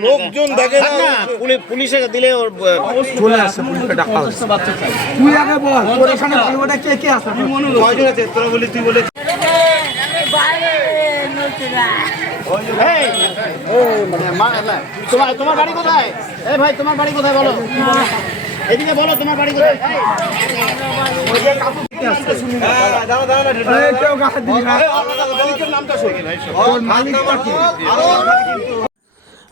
লোকজন দেখে না না, পুলিশে দিলে ওর চলে আসছে পুলিশকে ডাকা হচ্ছে তুই আগে বল তোর এখানে ভালোটা কে কে আছে? কয়জন আছে? তোরা বলি তুই বলে। এই, মা- না, তোমার তোমার বাড়ি কোথায়? এই ভাই তোমার বাড়ি কোথায় বলো? এদিকে বলো তোমার বাড়ি কোথায়? এই, এই,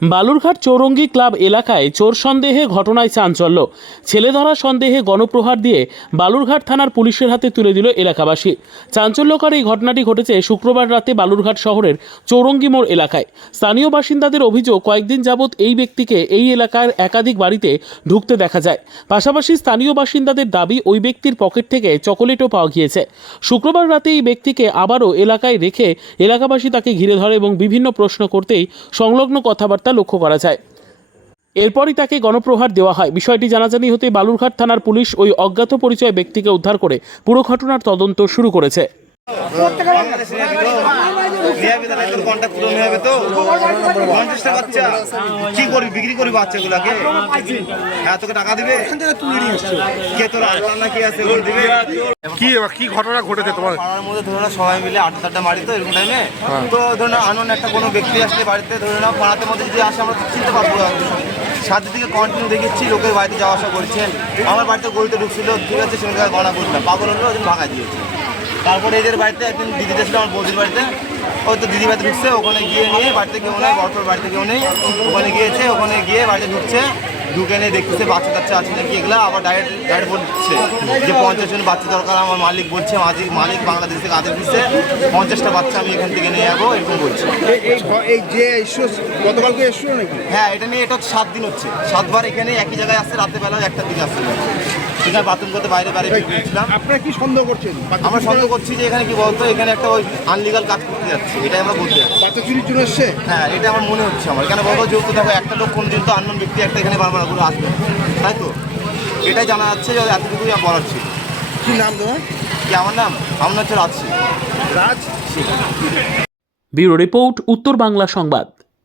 বালুরঘাট চৌরঙ্গি ক্লাব এলাকায় চোর সন্দেহে ঘটনায় চাঞ্চল্য। ছেলে ধরা সন্দেহে গণপ্রহার দিয়ে বালুরঘাট থানার পুলিশের হাতে তুলে দিল এলাকাবাসী। চাঞ্চল্যকর এই ঘটনাটি ঘটেছে শুক্রবার রাতে বালুরঘাট শহরের চৌরঙ্গি মোড় এলাকায়। স্থানীয় বাসিন্দাদের অভিযোগ, কয়েকদিন যাবৎ এই ব্যক্তিকে এই এলাকার একাধিক বাড়িতে ঢুকতে দেখা যায়। পাশাপাশি স্থানীয় বাসিন্দাদের দাবি, ওই ব্যক্তির পকেট থেকে চকোলেটও পাওয়া গিয়েছে। শুক্রবার রাতে এই ব্যক্তিকে আবারও এলাকায় রেখে এলাকাবাসী তাকে ঘিরে ধরে এবং বিভিন্ন প্রশ্ন করতেই সংলগ্ন কথাবার্তা লক্ষ্য করা যায়। এরপরই তাকে গণপ্রহার দেওয়া হয়। বিষয়টি জানাজানি হতে বালুরঘাট থানার পুলিশ ওই অজ্ঞাত পরিচয় ব্যক্তিকে উদ্ধার করে পুরো ঘটনার তদন্ত শুরু করেছে। তোর হয়ে যাবে তো? পঞ্চাশটা বাচ্চা কি করবি বিক্রি করবি বাচ্চাগুলাকে? হ্যাঁ তোকে টাকা দিবে? কে তোর না কি আছে দিবে? কি কি ঘটনা ঘটেছে তোমার? পাড়ার মধ্যে ধরে নাও সবাই মিলে আড্ডা টাড্ডা মারি তো এরকম টাইমে তো ধরে না আনন্দ একটা কোনো ব্যক্তি আসলে বাড়িতে ধরে নাও পাড়াতে মধ্যে যদি আসে আমরা চিনতে পারব সাথে থেকে কন্টিনিউ দেখেছি লোকের বাড়িতে যাওয়া আসা করছে আমার বাড়িতে গলিতে ঢুকছিল ঠিক আছে সেখানে গণা করলাম। পাগল হলো ওই ভাঙা দিয়েছে। তারপরে এদের বাড়িতে একদিন দিদিতে ছিল আমার বৌদির বাড়িতে। ওই তো দিদি বাড়িতে ঢুকছে ওখানে গিয়ে নিয়ে বাড়িতে কেউ নেই বরফের বাড়িতে কেউ নেই। ওখানে গিয়েছে ওখানে গিয়ে বাড়িতে ঢুকছে। ঢুকে নিয়ে দেখতেছে বাচ্চা কাচ্চা আছে নাকি এগুলো আবার ডাইরেক্ট ডাইরেক্ট বলছে যে পঞ্চাশ জন বাচ্চা দরকার আমার মালিক বলছে মালিক মালিক বাংলাদেশ থেকে আদেশ দিচ্ছে পঞ্চাশটা বাচ্চা আমি এখান থেকে নিয়ে যাব এরকম বলছে। এই যে গতকালকে নাকি? হ্যাঁ এটা নিয়ে এটা সাত দিন হচ্ছে। সাতবার এখানে একই জায়গায় আসছে রাতের বেলাও একটার দিকে আসছে। এখানে বাথরুম করতে বাইরে বাইরে বেরিয়েছিলাম আপনারা কি সন্দেহ করছেন? আমরা সন্দেহ করছি যে এখানে কি বলতো এখানে একটা ওই আনলিগাল কাজ করতে যাচ্ছে এটাই আমরা বলতে যাচ্ছি। বাচ্চা চুরির জন্য এসছে? হ্যাঁ এটা আমার মনে হচ্ছে আমার। কেন বলব? যেহেতু দেখো একটা লোক কোন দিন তো আননোন ব্যক্তি একটা এখানে বারবার করে আসবে তাই তো? এটাই জানা যাচ্ছে যে এতটুকুই আমার বলার ছিল। কি নাম তোমার? কি আমার নাম? আমার হচ্ছে রাজশী রাজ ব্যুরো রিপোর্ট উত্তর বাংলা সংবাদ।